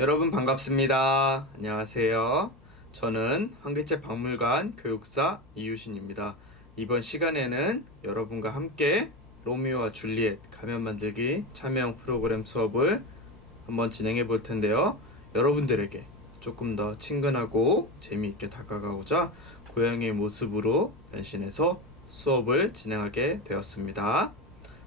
여러분 반갑습니다. 안녕하세요. 저는 한글재박물관 교육사 이유신입니다. 이번 시간에는 여러분과 함께 로미오와 줄리엣 가면 만들기 참여형 프로그램 수업을 한번 진행해 볼 텐데요. 여러분들에게 조금 더 친근하고 재미있게 다가가고자 고양이의 모습으로 변신해서 수업을 진행하게 되었습니다.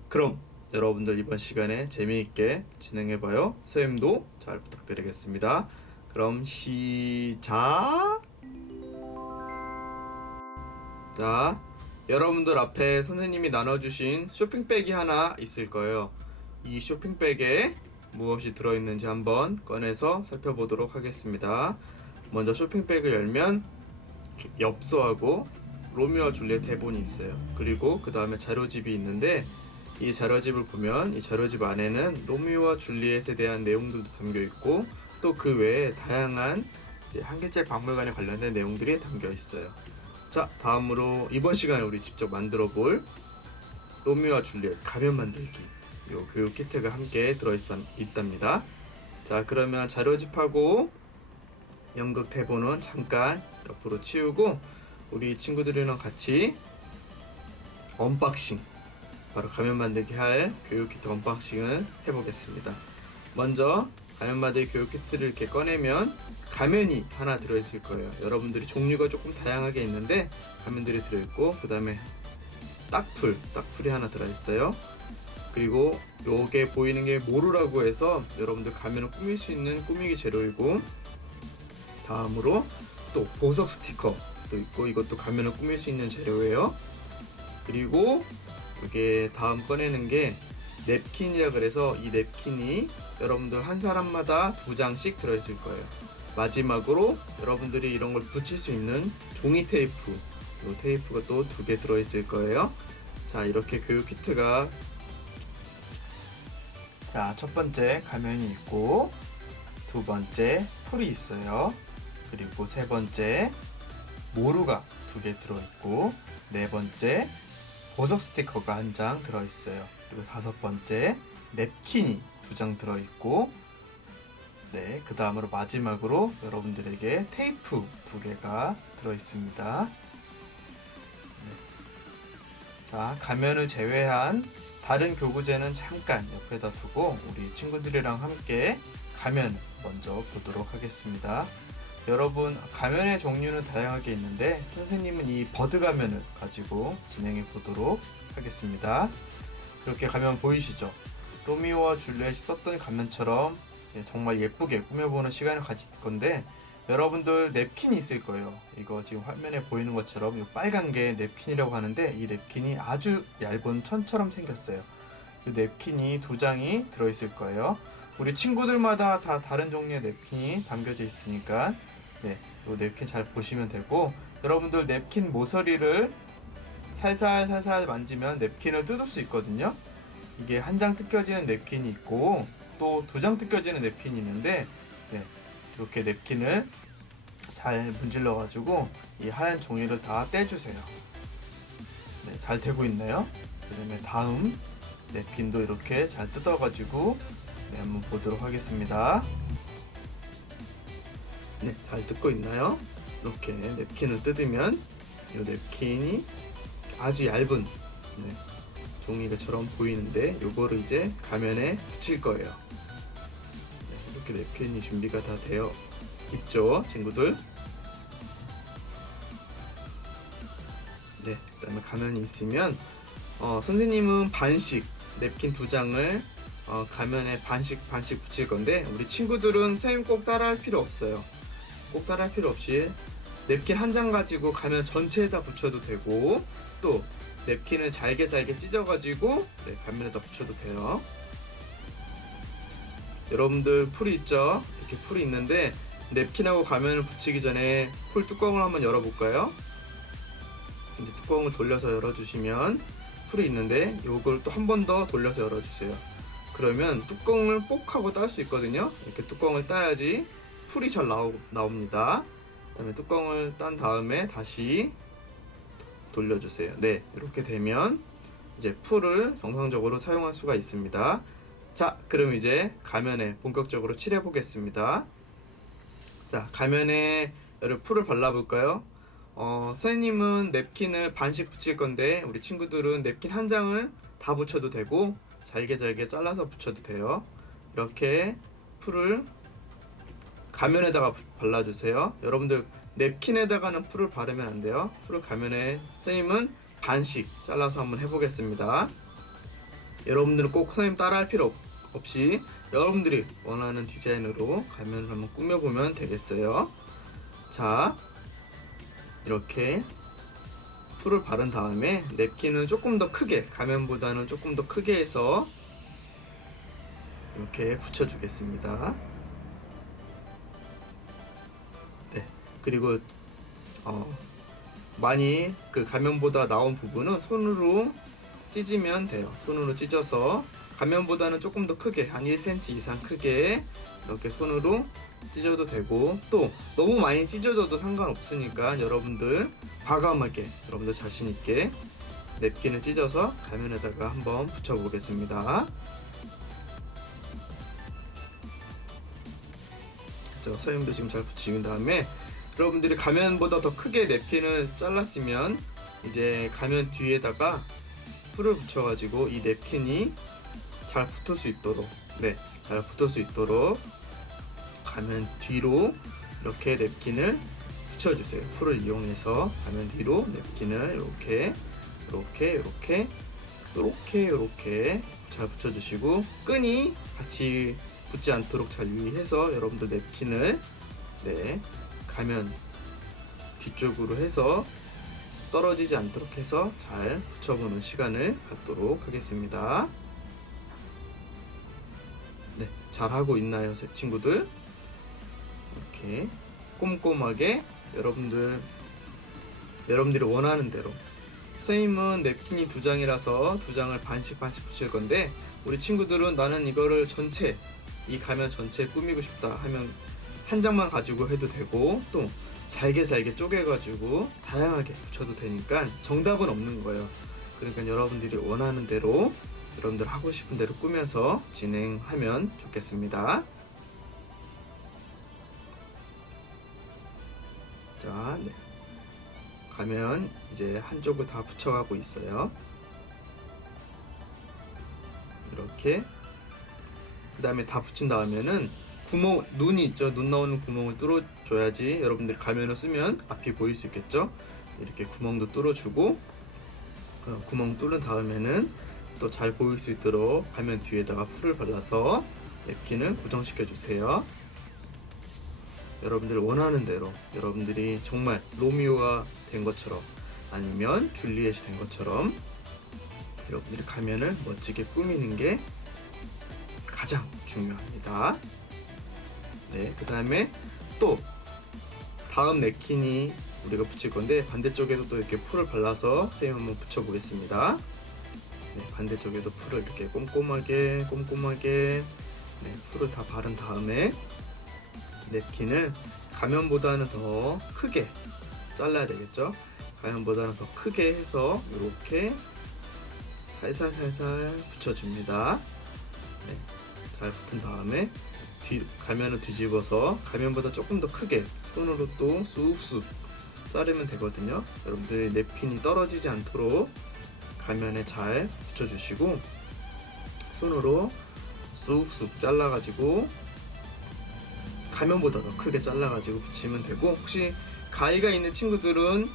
그럼 여러분들 이번 시간에 재미있게 진행해봐요. 선생님도 잘 부탁드리겠습니다. 그럼 시작! 자, 여러분들 앞에 선생님이 나눠주신 쇼핑백이 하나 있을 거예요. 이 쇼핑백에 무엇이 들어있는지 한번 꺼내서 살펴보도록 하겠습니다. 먼저 쇼핑백을 열면 엽서하고 로미오와 줄리엣 대본이 있어요. 그리고 그 다음에 자료집이 있는데 이 자료집을 보면 이 자료집 안에는 로미오와 줄리엣에 대한 내용들도 담겨 있고 또 그 외에 다양한 한글재 박물관에 관련된 내용들이 담겨 있어요. 자, 다음으로 이번 시간에 우리 직접 만들어 볼 로미오와 줄리엣 가면 만들기 요 교육 키트가 함께 있답니다. 자, 그러면 자료집하고 연극 대본은 잠깐 옆으로 치우고 우리 친구들이랑 같이 언박싱, 바로 가면 만들기 할 교육 키트 언박싱을 해보겠습니다. 먼저 가면 만들기 교육 키트를 이렇게 꺼내면 가면이 하나 들어있을 거예요. 여러분들이 종류가 조금 다양하게 있는데 가면들이 들어있고 그 다음에 딱풀이 하나 들어있어요. 그리고 요게 보이는 게 모루라고 해서 여러분들 가면을 꾸밀 수 있는 꾸미기 재료이고, 다음으로 또 보석 스티커도 있고 이것도 가면을 꾸밀 수 있는 재료예요. 그리고 이게 다음 꺼내는 게 냅킨이라 그래서 이 냅킨이 여러분들 한 사람마다 2장씩 들어있을 거예요. 마지막으로 여러분들이 이런 걸 붙일 수 있는 종이 테이프, 이 테이프가 또 2개 들어있을 거예요. 자, 이렇게 교육 키트가, 자, 첫 번째 가면이 있고, 두 번째 풀이 있어요. 그리고 세 번째 모루가 2개 들어있고, 네 번째 보석 스티커가 1장 들어있어요. 그리고 5번째 냅킨이 2장 들어있고, 네, 그 다음으로 마지막으로 여러분들에게 테이프 2개가 들어있습니다. 네. 자, 가면을 제외한 다른 교구제는 잠깐 옆에다 두고 우리 친구들이랑 함께 가면 먼저 보도록 하겠습니다. 여러분, 가면의 종류는 다양하게 있는데 선생님은 이 버드 가면을 가지고 진행해 보도록 하겠습니다. 이렇게 가면 보이시죠? 로미오와 줄리엣이 썼던 가면처럼 정말 예쁘게 꾸며보는 시간을 가질 건데, 여러분들 냅킨이 있을 거예요. 이거 지금 화면에 보이는 것처럼 이 빨간 게 냅킨이라고 하는데 이 냅킨이 아주 얇은 천처럼 생겼어요. 이 냅킨이 2장이 들어있을 거예요. 우리 친구들마다 다 다른 종류의 냅킨이 담겨져 있으니까 네, 이 냅킨 잘 보시면 되고, 여러분들 냅킨 모서리를 살살 만지면 냅킨을 뜯을 수 있거든요. 이게 1장 뜯겨지는 냅킨이 있고 또 2장 뜯겨지는 냅킨이 있는데, 네, 이렇게 냅킨을 잘 문질러 가지고 이 하얀 종이를 다 떼주세요. 네, 잘 되고 있나요? 그 다음에 다음 냅킨도 이렇게 잘 뜯어 가지고 네, 한번 보도록 하겠습니다. 네, 잘 뜯고 있나요? 이렇게 냅킨을 뜯으면 이 냅킨이 아주 얇은 종이처럼 보이는데 요거를 이제 가면에 붙일 거예요. 네, 이렇게 냅킨이 준비가 다 되어 있죠, 친구들? 네, 그 다음에 가면이 있으면 선생님은 반씩 냅킨 2장을 가면에 반씩 붙일 건데, 우리 친구들은 선생님 꼭 따라할 필요 없어요. 꼭 따라할 필요 없이 냅킨 1장 가지고 가면 전체에다 붙여도 되고, 또 냅킨을 잘게 찢어가지고 네, 가면에다 붙여도 돼요. 여러분들 풀이 있죠? 이렇게 풀이 있는데 냅킨하고 가면을 붙이기 전에 풀 뚜껑을 한번 열어볼까요? 이제 뚜껑을 돌려서 열어주시면 풀이 있는데 요걸 또 한 번 더 돌려서 열어주세요. 그러면 뚜껑을 뽁 하고 딸 수 있거든요. 이렇게 뚜껑을 따야지 풀이 잘 나옵니다. 그 다음에 뚜껑을 딴 다음에 다시 돌려주세요. 네, 이렇게 되면 이제 풀을 정상적으로 사용할 수가 있습니다. 자, 그럼 이제 가면에 본격적으로 칠해 보겠습니다. 자, 가면에 여러분 풀을 발라볼까요? 선생님은 냅킨을 반씩 붙일 건데 우리 친구들은 냅킨 한 장을 다 붙여도 되고 잘게 잘게 잘라서 붙여도 돼요. 이렇게 풀을 가면에다가 발라주세요. 여러분들 냅킨에다가는 풀을 바르면 안 돼요. 풀을 가면에 선생님은 반씩 잘라서 한번 해보겠습니다. 여러분들은 꼭 선생님 따라할 필요 없이 여러분들이 원하는 디자인으로 가면을 한번 꾸며보면 되겠어요. 자, 이렇게 풀을 바른 다음에 냅킨은 조금 더 크게, 가면보다는 조금 더 크게 해서 이렇게 붙여주겠습니다. 네, 그리고 많이 그 가면보다 나온 부분은 손으로 찢으면 돼요. 손으로 찢어서 가면보다는 조금 더 크게, 한 1cm 이상 크게 이렇게 손으로 찢어도 되고, 또 너무 많이 찢어져도 상관없으니까 여러분들 과감하게, 여러분들 자신있게 냅킨을 찢어서 가면에다가 한번 붙여보겠습니다. 선생님도 지금 잘 붙인 다음에 여러분들이 가면보다 더 크게 냅킨을 잘랐으면 이제 가면 뒤에다가 풀을 붙여가지고 이 냅킨이 잘 붙을 수 있도록, 잘 붙을 수 있도록 가면 뒤로 이렇게 냅킨을 붙여주세요. 풀을 이용해서 가면 뒤로 냅킨을 이렇게 잘 붙여주시고, 끈이 같이 붙지 않도록 잘 유의해서 여러분들 냅킨을 가면 뒤쪽으로 해서 떨어지지 않도록 해서 잘 붙여보는 시간을 갖도록 하겠습니다. 네, 잘하고 있나요, 친구들? 이렇게 꼼꼼하게 여러분들이 원하는 대로. 선생님은 냅킨이 2장이라서 2장을 반씩 붙일 건데, 우리 친구들은 나는 이거를 전체, 이 가면 전체 꾸미고 싶다 하면 한 장만 가지고 해도 되고, 또 잘게 쪼개가지고 다양하게 붙여도 되니까 정답은 없는 거예요. 그러니까 여러분들이 원하는 대로, 여러분들 하고 싶은 대로 꾸며서 진행하면 좋겠습니다. 자, 가면 이제 한쪽을 다 붙여가고 있어요. 이렇게. 그 다음에 다 붙인 다음에는 눈이 있죠. 눈 나오는 구멍을 뚫어줘야지 여러분들이 가면을 쓰면 앞이 보일 수 있겠죠. 이렇게 구멍도 뚫어주고, 구멍 뚫은 다음에는 또 잘 보일 수 있도록 가면 뒤에다가 풀을 발라서 냅킨을 고정시켜 주세요. 여러분들 원하는 대로, 여러분들이 정말 로미오가 된 것처럼 아니면 줄리엣이 된 것처럼 여러분들이 가면을 멋지게 꾸미는 게 가장 중요합니다. 네, 그 다음에 또 다음 냅킨이 우리가 붙일 건데, 반대쪽에도 또 이렇게 풀을 발라서 선생님 한번 붙여 보겠습니다. 네, 반대쪽에도 풀을 이렇게 꼼꼼하게 풀을 다 바른 다음에 냅킨을 가면보다는 더 크게 잘라야 되겠죠. 가면보다는 더 크게 해서 이렇게 살살 붙여줍니다. 네, 잘 붙은 다음에 가면을 뒤집어서 가면보다 조금 더 크게 손으로 또 쑥쑥 자르면 되거든요. 여러분들 냅킨이 떨어지지 않도록 가면에 잘 붙여주시고, 손으로 쑥쑥 잘라가지고 가면보다 더 크게 잘라가지고 붙이면 되고, 혹시 가위가 있는 친구들은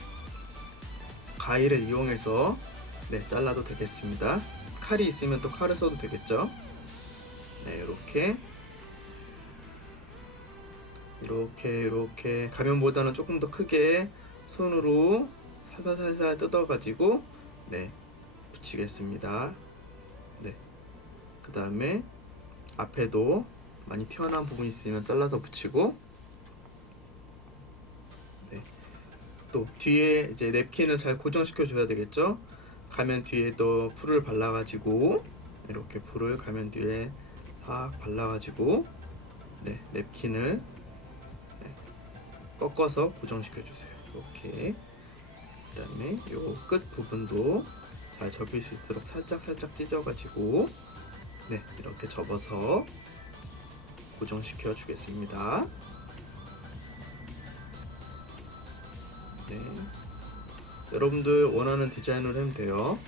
가위를 이용해서 잘라도 되겠습니다. 칼이 있으면 또 칼을 써도 되겠죠. 네, 이렇게 가면보다는 조금 더 크게 손으로 살살 뜯어가지고 붙이겠습니다. 그 다음에 앞에도 많이 튀어나온 부분이 있으면 잘라서 붙이고, 또 뒤에 이제 냅킨을 잘 고정시켜 줘야 되겠죠. 가면 뒤에도 풀을 발라가지고 이렇게 풀을 가면 뒤에 싹 발라가지고 냅킨을 꺾어서 고정시켜 주세요. 이렇게. 그 다음에 요 끝 부분도 잘 접힐 수 있도록 살짝 찢어가지고 네, 이렇게 접어서 고정시켜 주겠습니다. 네, 여러분들 원하는 디자인으로 하면 돼요.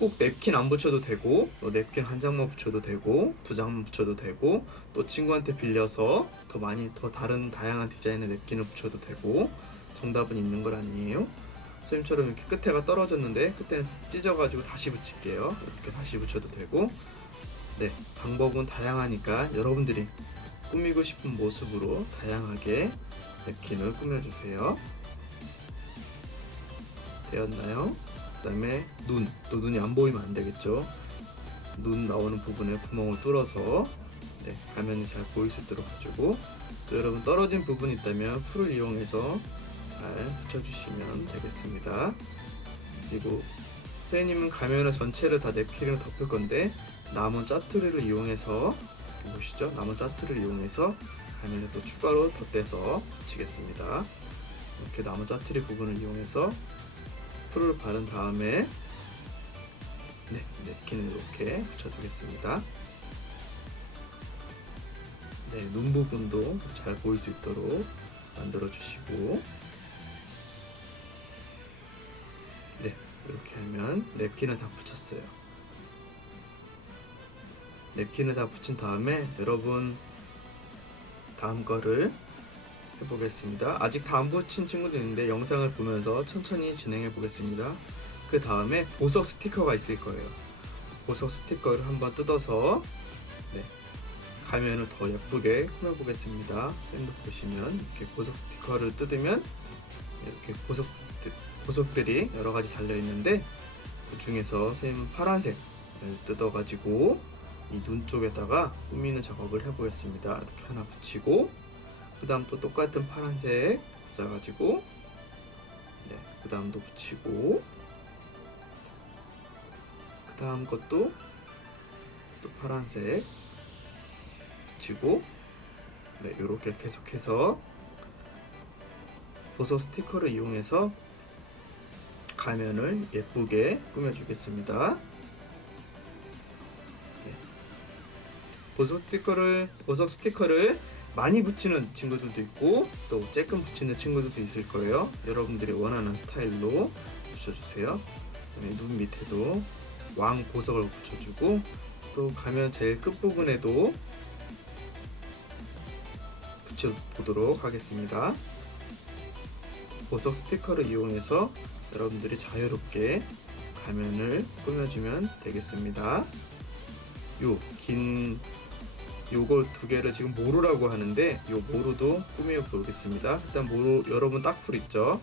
꼭 냅킨 안 붙여도 되고, 또 냅킨 한 장만 붙여도 되고, 두 장만 붙여도 되고, 또 친구한테 빌려서 더 다른 다양한 디자인의 냅킨을 붙여도 되고, 정답은 있는 건 아니에요. 선생님처럼 이렇게 끝에가 떨어졌는데 끝에는 찢어가지고 다시 붙일게요. 이렇게 다시 붙여도 되고, 네, 방법은 다양하니까 여러분들이 꾸미고 싶은 모습으로 다양하게 냅킨을 꾸며주세요. 되었나요? 그 다음에 또 눈이 안 보이면 안 되겠죠. 눈 나오는 부분에 구멍을 뚫어서 네, 가면이 잘 보일 수 있도록 해주고, 또 여러분 떨어진 부분이 있다면 풀을 이용해서 잘 붙여주시면 되겠습니다. 그리고 선생님은 가면을 전체를 다 냅킨으로 덮을 건데 남은 짜투리를 이용해서 보시죠. 남은 짜투리를 이용해서 가면을 또 추가로 덧대서 붙이겠습니다. 이렇게 남은 짜투리 부분을 이용해서 풀을 바른 다음에 네, 냅킨을 이렇게 붙여주겠습니다. 네, 눈 부분도 잘 보일 수 있도록 만들어 주시고, 네, 이렇게 하면 냅킨을 다 붙였어요. 냅킨을 다 붙인 다음에 여러분 다음 거를 해보겠습니다. 아직 다 안 붙인 친구도 있는데 영상을 보면서 천천히 진행해 보겠습니다. 그 다음에 보석 스티커가 있을 거예요. 보석 스티커를 한번 뜯어서 네, 가면을 더 예쁘게 꾸며 보겠습니다. 쌤도 보시면 이렇게 보석 스티커를 뜯으면 이렇게 보석들이 여러 가지 달려 있는데, 그 중에서 선생님은 파란색을 뜯어 가지고 이 눈 쪽에다가 꾸미는 작업을 해보겠습니다. 이렇게 하나 붙이고, 그 다음 또 똑같은 파란색 찾아가지고 네, 그 다음도 붙이고, 그 다음 것도 또 파란색 붙이고, 네, 이렇게 계속해서 보석 스티커를 이용해서 가면을 예쁘게 꾸며주겠습니다. 네. 보석 스티커를 많이 붙이는 친구들도 있고 또 조금 붙이는 친구들도 있을 거예요. 여러분들이 원하는 스타일로 붙여주세요. 그다음에 눈 밑에도 왕 보석을 붙여주고, 또 가면 제일 끝부분에도 붙여보도록 하겠습니다. 보석 스티커를 이용해서 여러분들이 자유롭게 가면을 꾸며주면 되겠습니다. 요거 두 개를 지금 모루라고 하는데 요 모루도 꾸며 보겠습니다. 일단 모루, 여러분 딱풀 있죠?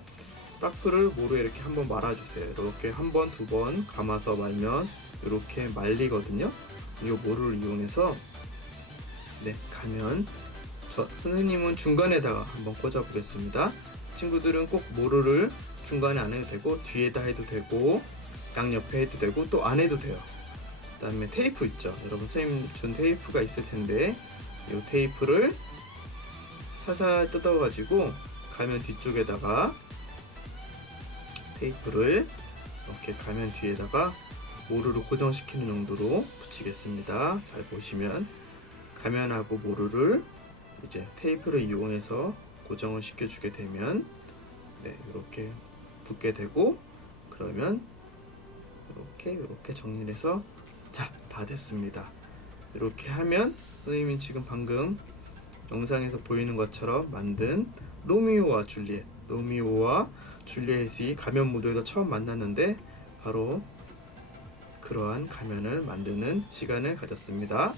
딱풀을 모루에 이렇게 한번 말아주세요. 이렇게 한 번, 두 번 감아서 말면 이렇게 말리거든요. 이 모루를 이용해서 네, 가면 선생님은 중간에다가 한번 꽂아 보겠습니다. 친구들은 꼭 모루를 중간에 안 해도 되고 뒤에다 해도 되고 양옆에 해도 되고 또 안 해도 돼요. 그 다음에 테이프 있죠. 여러분 선생님 준 테이프가 있을 텐데 이 테이프를 살살 뜯어 가지고 가면 뒤쪽에다가 테이프를 이렇게 가면 뒤에다가 모루를 고정시키는 용도로 붙이겠습니다. 잘 보시면 가면하고 모루를 이제 테이프를 이용해서 고정을 시켜주게 되면 네, 이렇게 붙게 되고, 그러면 이렇게 정리를 해서 자, 다 됐습니다. 이렇게 하면 선생님이 지금 방금 영상에서 보이는 것처럼 만든 로미오와 줄리엣이 가면 무도에서 처음 만났는데 바로 그러한 가면을 만드는 시간을 가졌습니다.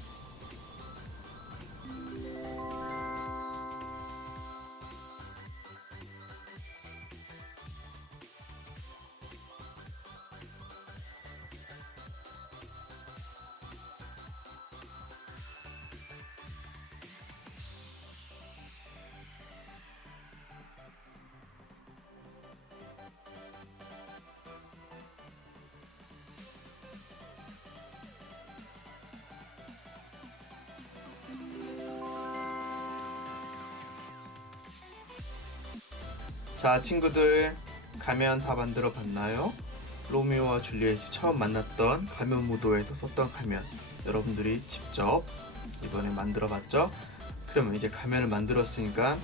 자, 친구들 가면 다 만들어 봤나요? 로미오와 줄리엣이 처음 만났던 가면 무도에서 썼던 가면 여러분들이 직접 이번에 만들어 봤죠? 그러면 이제 가면을 만들었으니까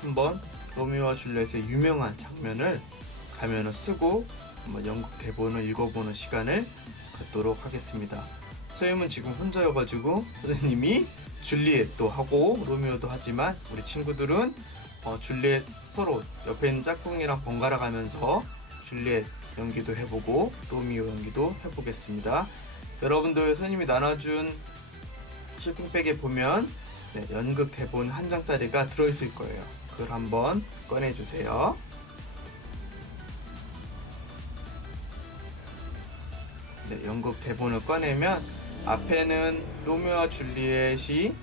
한번 로미오와 줄리엣의 유명한 장면을 가면을 쓰고 한번 연극 대본을 읽어보는 시간을 갖도록 하겠습니다. 소임은 지금 혼자여가지고 선생님이 줄리엣도 하고 로미오도 하지만 우리 친구들은 줄리엣 서로 옆에 있는 짝꿍이랑 번갈아 가면서 줄리엣 연기도 해보고 로미오 연기도 해보겠습니다. 여러분들 선생님이 나눠준 쇼핑백에 보면 연극 대본 한 장짜리가 들어있을 거예요. 그걸 한번 꺼내주세요. 연극 대본을 꺼내면 앞에는 로미오와 줄리엣이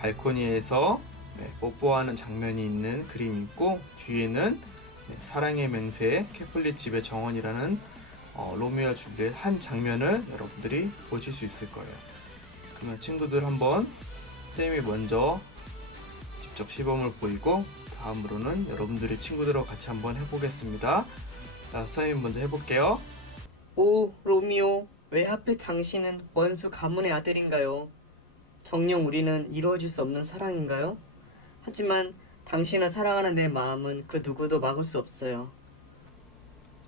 발코니에서 뽀뽀하는 장면이 있는 그림이 있고 뒤에는 사랑의 맹세 캐플릿 집의 정원이라는 로미오와 줄리엣 한 장면을 여러분들이 보실 수 있을 거예요. 그러면 친구들 한번 선생님이 먼저 직접 시범을 보이고 다음으로는 여러분들이 친구들하고 같이 한번 해보겠습니다. 자, 선생님 먼저 해볼게요. 오, 로미오, 왜 하필 당신은 원수 가문의 아들인가요? 정녕 우리는 이루어질 수 없는 사랑인가요? 하지만 당신을 사랑하는 내 마음은 그 누구도 막을 수 없어요.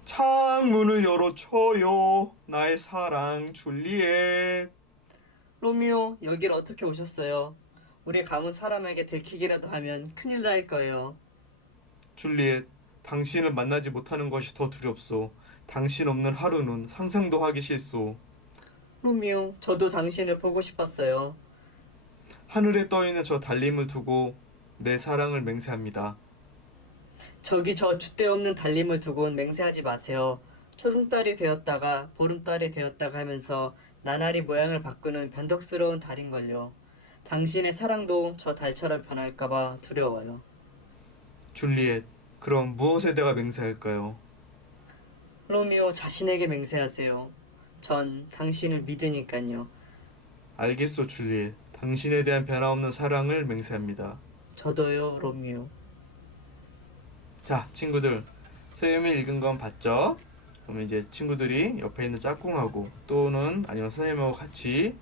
창문을 열어줘요, 나의 사랑 줄리엣. 로미오, 여길 어떻게 오셨어요? 우리 가문 사람에게 들키기라도 하면 큰일 날 거예요. 줄리엣, 당신을 만나지 못하는 것이 더 두렵소. 당신 없는 하루는 상상도 하기 싫소. 로미오, 저도 당신을 보고 싶었어요. 하늘에 떠있는 저 달림을 두고 내 사랑을 맹세합니다. 저기 저 줏대 없는 달림을 두고는 맹세하지 마세요. 초승달이 되었다가 보름달이 되었다가 하면서 나날이 모양을 바꾸는 변덕스러운 달인걸요. 당신의 사랑도 저 달처럼 변할까봐 두려워요. 줄리엣, 그럼 무엇에 대가 맹세할까요? 로미오, 자신에게 맹세하세요. 전 당신을 믿으니깐요. 알겠소 줄리엣, 당신에 대한 변함없는 사랑을 맹세합니다. 저도요, 로미오. 자, 친구들, 선생님이 읽은 건 봤죠? 그러면 이제 친구들이 옆에 있는 짝꿍하고 또는 아니면 선생님하고 같이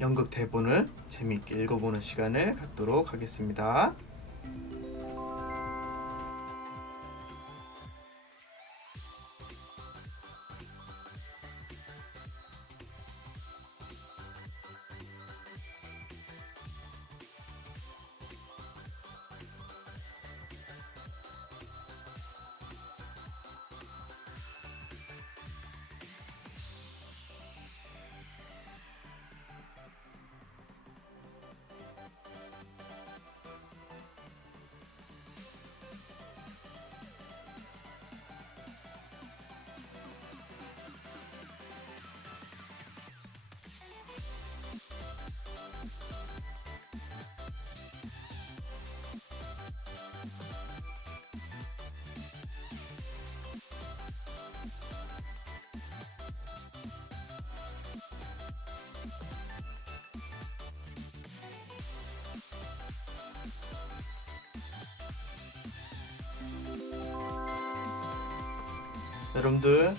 연극 대본을 재미있게 읽어보는 시간을 갖도록 하겠습니다. 여러분들,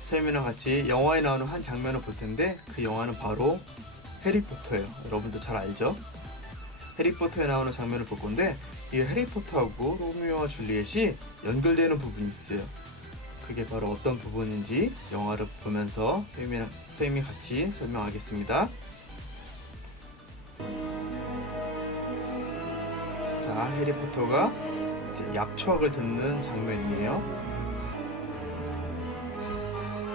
선생님이랑 같이 영화에 나오는 한 장면을 볼 텐데 그 영화는 바로 해리포터예요. 여러분들 잘 알죠? 해리포터에 나오는 장면을 볼 건데 이 해리포터하고 로미오와 줄리엣이 연결되는 부분이 있어요. 그게 바로 어떤 부분인지 영화를 보면서 선생님이 같이 설명하겠습니다. 자, 해리포터가 이제 약초학을 듣는 장면이에요.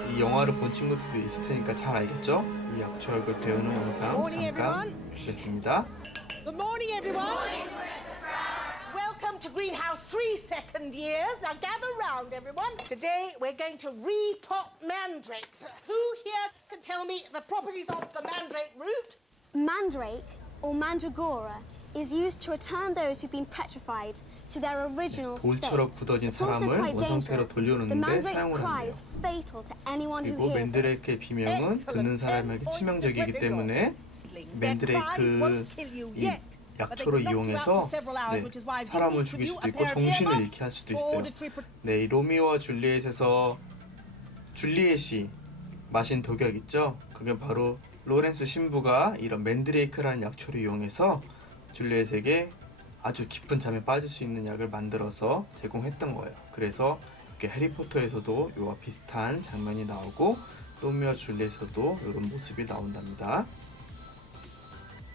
이 영화를 본 친구들도 있을 테니까 잘 알겠죠? 이 약초학을 배우는 영상 잠깐 보겠습니다. Good morning, everyone. Welcome to Greenhouse 3 second years. Now gather round, everyone. Today we're going to repot mandrakes. Who here can tell me the properties of the mandrake root? Mandrake, or mandragora, is used to return those who've been petrified to their original state. 돌처럼 굳어진 It's also 사람을 quite 원상태로 dangerous. The 돌려놓는데 mandrake's 사용을 cry 한대요. is fatal to anyone who 그리고 hears it. 맨드레이크의 비명은 듣는 사람에게 치명적이기 때문에 맨드레이크 이 약초를 이용해서 사람을 죽일 수도 있고 정신을 잃게 할 수도 있어요. 네, 이 로미오와 줄리엣에서 줄리엣이 마신 독약 있죠? 그게 바로 로렌스 신부가 이런 맨드레이크라는 약초를 이용해서 줄리엣에게 아주 깊은 잠에 빠질 수 있는 약을 만들어서 제공했던 거예요. 그래서 이렇게 해리포터에서도 이와 비슷한 장면이 나오고 로미오와 줄리엣에서도 이런 모습이 나온답니다.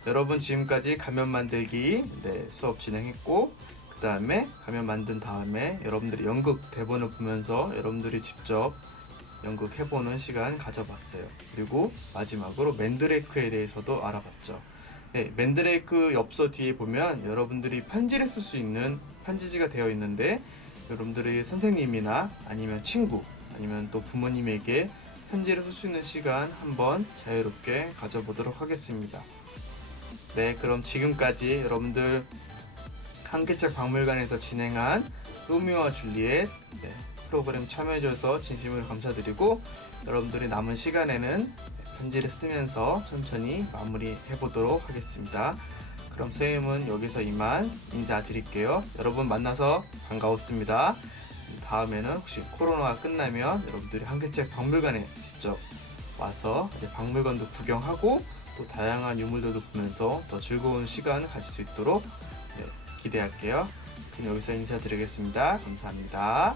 여러분 지금까지 가면 만들기 수업 진행했고, 그 다음에 가면 만든 다음에 여러분들이 연극 대본을 보면서 여러분들이 직접 연극 해보는 시간 가져봤어요. 그리고 마지막으로 맨드레이크에 대해서도 알아봤죠. 네, 맨드레이크 엽서 뒤에 보면 여러분들이 편지를 쓸 수 있는 편지지가 되어 있는데, 여러분들이 선생님이나 아니면 친구 아니면 또 부모님에게 편지를 쓸 수 있는 시간 한번 자유롭게 가져보도록 하겠습니다. 네, 그럼 지금까지 여러분들 한글책 박물관에서 진행한 로미오와 줄리엣 프로그램 참여해줘서 진심으로 감사드리고, 여러분들이 남은 시간에는 편지를 쓰면서 천천히 마무리해보도록 하겠습니다. 그럼 선생님은 여기서 이만 인사드릴게요. 여러분 만나서 반가웠습니다. 다음에는 혹시 코로나가 끝나면 여러분들이 한글책 박물관에 직접 와서 박물관도 구경하고 또 다양한 유물들도 보면서 더 즐거운 시간 가질 수 있도록 기대할게요. 그럼 여기서 인사드리겠습니다. 감사합니다.